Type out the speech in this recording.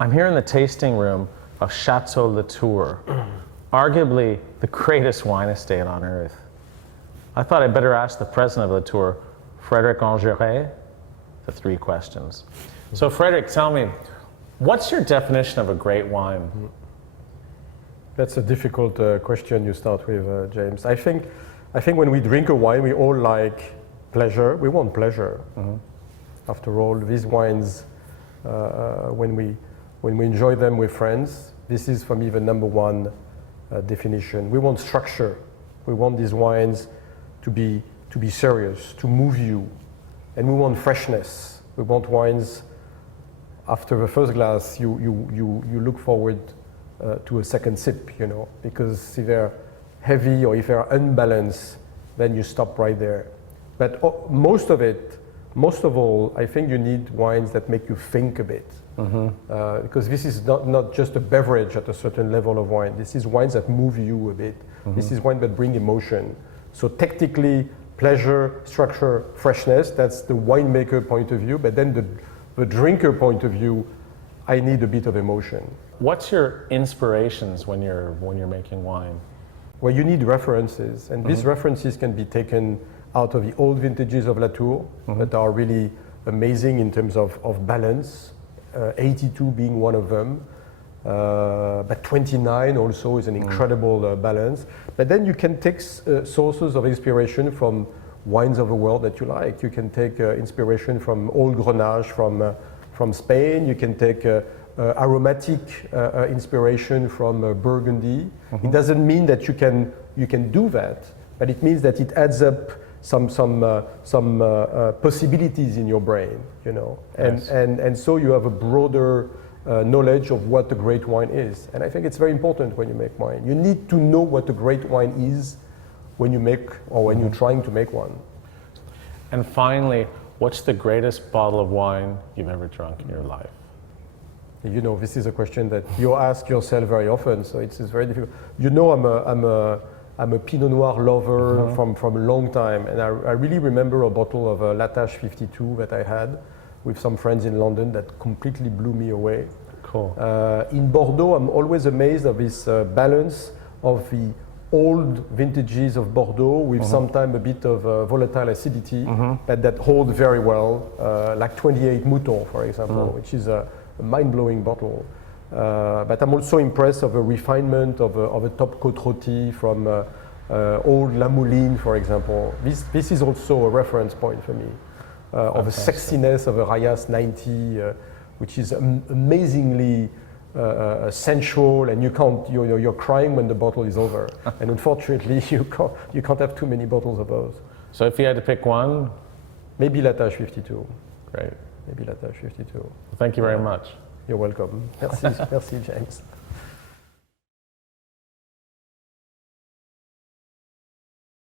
I'm here in the tasting room of Château Latour, arguably the greatest wine estate on earth. I thought I'd better ask the president of Latour, Frédéric Engerer, the 3 questions. So Frederic, tell me, what's your definition of a great wine? That's a difficult question you start with, James. I think when we drink a wine, we all like pleasure. We want pleasure. After all, these wines, when we enjoy them with friends, this is for me the number one definition. We want structure. We want these wines to be serious, to move you, and we want freshness. We want wines. After the first glass, you look forward to a second sip, you know, because if they're heavy or if they're unbalanced, then you stop right there. But most of all, I think you need wines that make you think a bit. Because this is not just a beverage at a certain level of wine. This is wines that move you a bit. This is wine that bring emotion. So technically, pleasure, structure, freshness, that's the winemaker point of view. But then the drinker point of view, I need a bit of emotion. What's your inspirations when you're making wine? Well, you need references, and these references can be taken out of the old vintages of Latour that are really amazing in terms of balance, 82 being one of them, but 29 also is an incredible balance. But then you can take sources of inspiration from wines of the world that you like. You can take inspiration from Old Grenache from Spain. You can take aromatic inspiration from Burgundy. It doesn't mean that you can do that, but it means that it adds up some possibilities in your brain, you know, and so you have a broader knowledge of what a great wine is. And I think it's very important when you make wine. You need to know what a great wine is when you make or when you're trying to make one. And finally, what's the greatest bottle of wine you've ever drunk in your life? You know, this is a question that you ask yourself very often, so it's very difficult. You know, I'm a Pinot Noir lover from a long time, and I really remember a bottle of La Tâche 52 that I had with some friends in London that completely blew me away. Cool. In Bordeaux, I'm always amazed of this balance of the old vintages of Bordeaux with sometimes a bit of volatile acidity, but that hold very well, like 28 Mouton, for example, which is a mind-blowing bottle. But I'm also impressed of a refinement of a top coat rôti from old La Mouline, for example. This is also a reference point for me of a sexiness of a Rayas 90, which is amazingly sensual, and you're crying when the bottle is over. And unfortunately, you can't have too many bottles of those. So if you had to pick one? Maybe La Tâche 52. Great. Maybe La Tâche 52. Thank you very much. You're welcome. Merci, merci James.